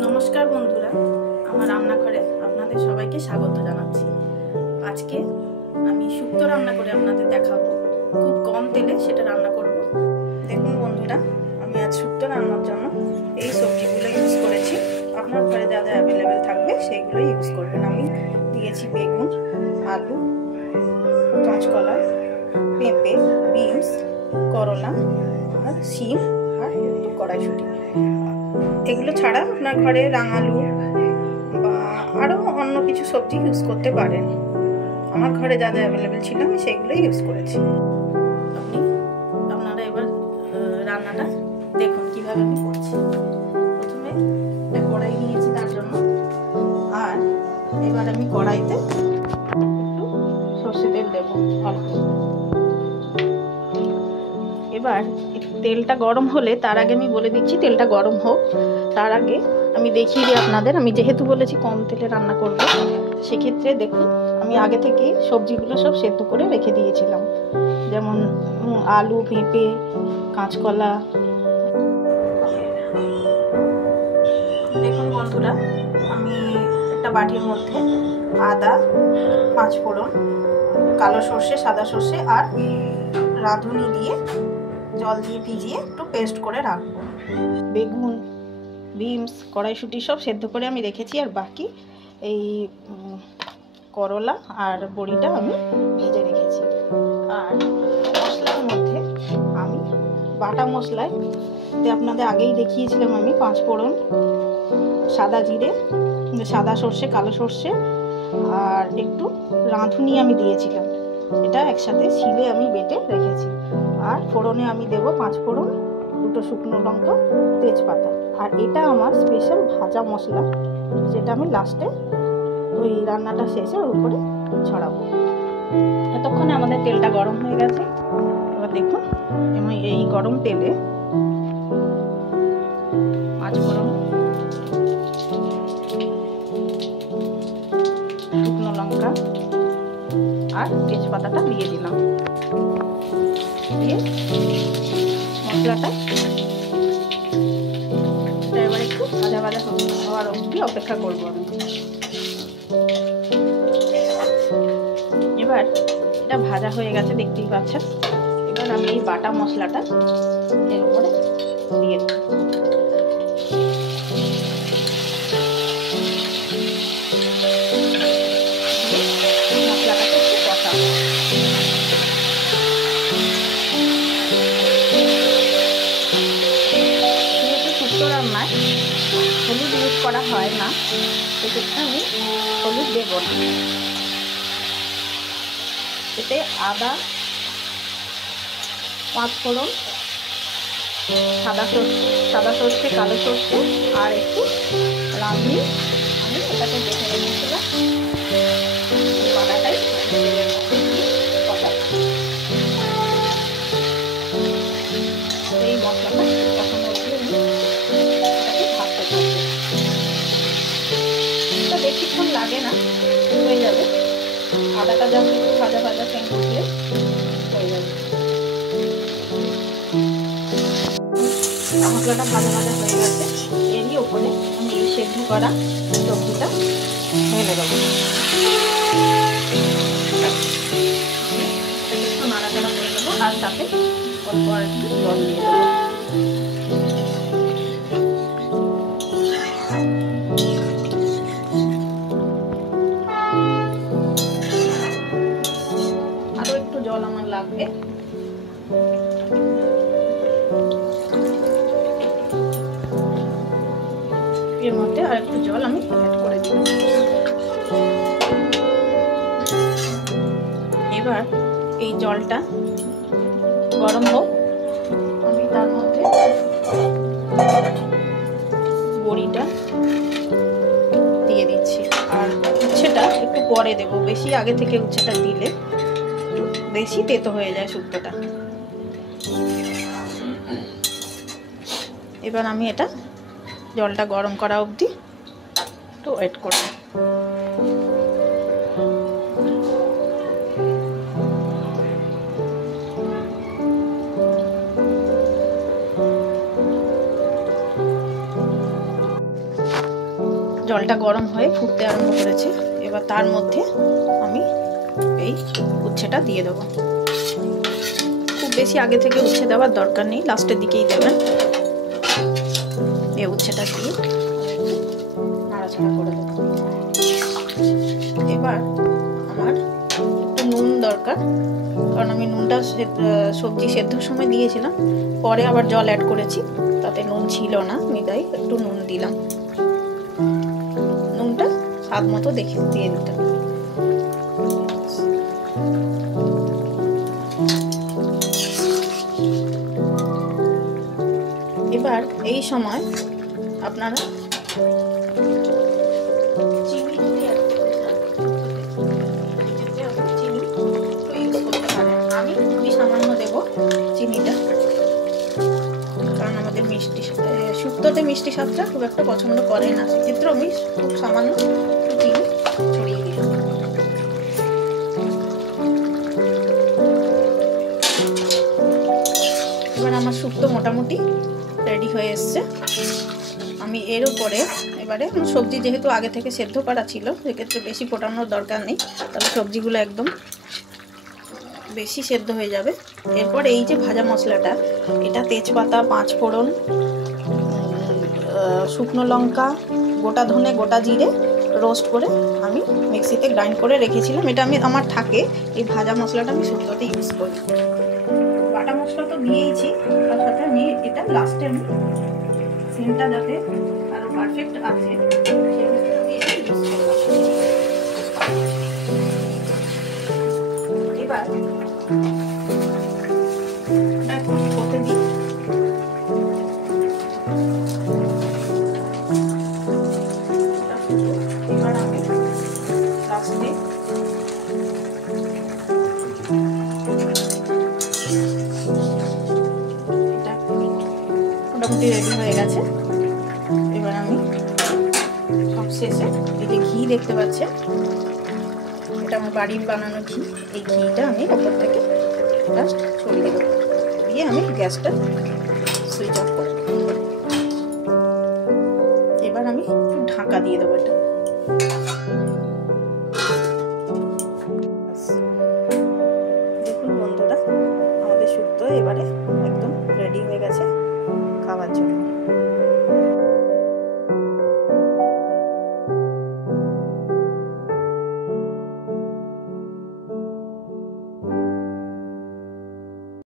নমস্কার বন্ধুরা, আমার রান্নাঘরে আপনাদের সবাইকে স্বাগত জানাচ্ছি। আজকে আমি শুক্তো রান্না করে আপনাদের দেখাবো। খুব কম তেলে সেটা রান্না করব। দেখুন বন্ধুরা, আমি আজ শুক্তো রান্নার জন্য এই সবজিগুলো ইউজ করেছি। আপনার ঘরে যা যা অ্যাভেলেবেল থাকবে সেইগুলো ইউজ করবেন। আমি দিয়েছি বেগুন, আলু, কাঁচকলা, পেঁপে, বিনস, করলা আর শিম আর একটু কড়াইশুঁটি। এগুলো ছাড়া আপনার ঘরে রাঙালু বা আরও অন্য কিছু সবজি ইউজ করতে পারেন। আমার ঘরে যা যা অ্যাভেলেবেল ছিল আমি সেগুলোই ইউজ করেছি। আপনারা এবার রান্নাটা দেখুন কীভাবে আমি করছি। প্রথমে একটা কড়াই নিয়েছি তার জন্য, আর এবার আমি কড়াইতে একটু সর্ষে তেল দেবো অল্প। এবার তেলটা গরম হলে, তার আগে আমি বলে দিচ্ছি তেলটা গরম হোক, তার আগে আমি দেখিয়ে দিই আপনাদের। আমি যেহেতু বলেছি কম তেলে রান্না করব, সেক্ষেত্রে দেখুন আমি আগে থেকে সবজিগুলো সব সেদ্ধ করে রেখে দিয়েছিলাম, যেমন আলু, পেঁপে, কাঁচকলা। দেখুন বন্ধুরা, আমি একটা বাটির মধ্যে আদা, 5 ফোড়ন, কালো সর্ষে, সাদা সর্ষে আর রাঁধুনি দিয়ে জল দিয়ে ভিজিয়ে একটু পেস্ট করে রাখবো। বেগুন, বিনস, কড়াইশুঁটি সব সেদ্ধ করে আমি রেখেছি, আর বাকি এই করলা আর বড়িটা আমি ভেজে রেখেছি। আর মশলার মধ্যে আমি বাটা মশলায় আপনাদের আগেই দেখিয়েছিলাম, আমি 5 ফোড়ন, সাদা জিরে, সাদা সর্ষে, কালো সর্ষে আর একটু রাঁধুনি আমি দিয়েছিলাম। এটা একসাথে শিলে আমি বেটে রেখেছি। আর ফোড়নে আমি দেব 5 ফোড়ন, 2টো শুকনো লঙ্কা, তেজপাতা। আর এটা আমার স্পেশাল ভাজা মশলা, যেটা আমি লাস্টে ওই রান্নাটা শেষে ওর উপরে ছড়াবো। এতক্ষণে আমাদের তেলটা গরম হয়ে গেছে। এবার দেখুন আমি এই গরম তেলে 5 ফোড়ন, শুকনো লঙ্কা আর তেজপাতাটা দিয়ে দিলাম। দিয়ে মশলাটা এবার একটু ভাজা ভাজা হওয়ার অবধি অপেক্ষা করবো আমি। এবার এটা ভাজা হয়ে গেছে, দেখতেই পাচ্ছেন। এবার আমি এই বাটা মশলাটা এর উপরে দিয়ে দেব। মশলাটাকে একটু কষাবো। শুক্তো রান্নায় হলুদ ইউজ করা হয় না, সেক্ষেত্রে আমি হলুদ দেব না। এতে আদা, 5 ফোড়ন, সাদা সর্ষে, কালো সর্ষে আর একটু রাঁধুনি আমি এটাকে বেটে রেখেছিলাম। বাটাটাই এই মশলাটা কখনো বেশিক্ষণ লাগে না, হয়ে যাবে। আদাটা যা একটু ভাজা ভাজা সেন্ট উঠলে হয়ে যাবে। মশলাটা ভাজা ভাজা হয়ে গেছে। এরই ওপরে আমি এই সেদ্ধ করা সবজিটা ঢেলে দেবো। একটু নাড়াচাড়া করে দেবো, আর তাতে অল্প আর একটু জল দিয়ে দেবো। জল আমার লাগবে। এর মধ্যে আর একটু জল আমি অ্যাড করে দিই। এবার এই জলটা গরম হোক, আমি তার মধ্যে বড়িটা দিয়ে দিচ্ছি। আর উচ্ছেটা একটু পরে দেবো, বেশি আগে থেকে উচ্ছেটা দিলে বেশি তেতো হয়ে যায় শুক্তোটা। এবার আমি এটা জলটা গরম করা অবধি একটু ওয়েট করব। জলটা গরম হয়ে ফুটতে আরম্ভ করেছে। এবার তার মধ্যে আমি এই উচ্ছেটা দিয়ে দেবো। খুব বেশি আগে থেকে উচ্ছে দেওয়ার দরকার নেই, লাস্টের দিকেই দেবেন। এই উচ্ছেটা দিয়ে নাড়াচাড়া করে দেবো। এবার আমার একটু নুন দরকার, কারণ আমি নুনটা সবজি সেদ্ধর সময় দিয়েছিলাম, পরে আবার জল অ্যাড করেছি, তাতে নুন ছিল না, আমি তাই একটু নুন দিলাম। নুনটা স্বাদ মতো দেখে দিয়ে দিতে। এবার এই সময় আপনারা চিনি যদি অ্যাড করতে চান, চিনি ইউজ করতে পারেন। আমি খুবই সামান্য দেব চিনিটা, কারণ আমাদের মিষ্টি শুক্তোতে মিষ্টি স্বাদটা খুব একটা পছন্দ করে না, সেক্ষেত্রে আমি খুব সামান্য চিনি ছড়িয়ে দিলাম। এবার আমার শুক্তো মোটামুটি রেডি হয়ে এসছে। আমি এর উপরে এবারে সবজি যেহেতু আগে থেকে সেদ্ধ করা ছিল, সেক্ষেত্রে বেশি ফোটানোর দরকার নেই, তাহলে সবজিগুলো একদম বেশি সেদ্ধ হয়ে যাবে। এরপর এই যে ভাজা মশলাটা, এটা তেজপাতা, 5 ফোড়ন, শুকনো লঙ্কা, গোটা ধনে, গোটা জিরে রোস্ট করে আমি মিক্সিতে গ্রাইন্ড করে রেখেছিলাম। এটা আমার থাকে, এই ভাজা মশলাটা আমি শুক্তোতে ইউজ করি। বাটা মশলা তো দিয়েইছি, তার সাথে আমি এটা লাস্টে আমি সিনটা যাতে আরো পারফেক্ট আছে সেক্ষেত্রে আমি এটা ইউজ করলাম। এবার এটা একটু হতে দিই। এবার আমি লাস্টে মোটামুটি রেডি হয়ে গেছে। এবার আমি সব শেষে এই যে ঘি দেখতে পাচ্ছেন, এটা আমার বাড়ির বানানো ঘি, এই ঘিটা আমি ওপর থেকে জাস্ট ছড়িয়ে দেবো, দিয়ে আমি গ্যাসটা সুইচ অফ করে দেবো। এবার আমি ঢাকা দিয়ে দেবো এটা। দেখুন বন্ধুরা, আমাদের শুক্তো এবারে একদম রেডি হয়ে গেছে খাওয়ার জন্য।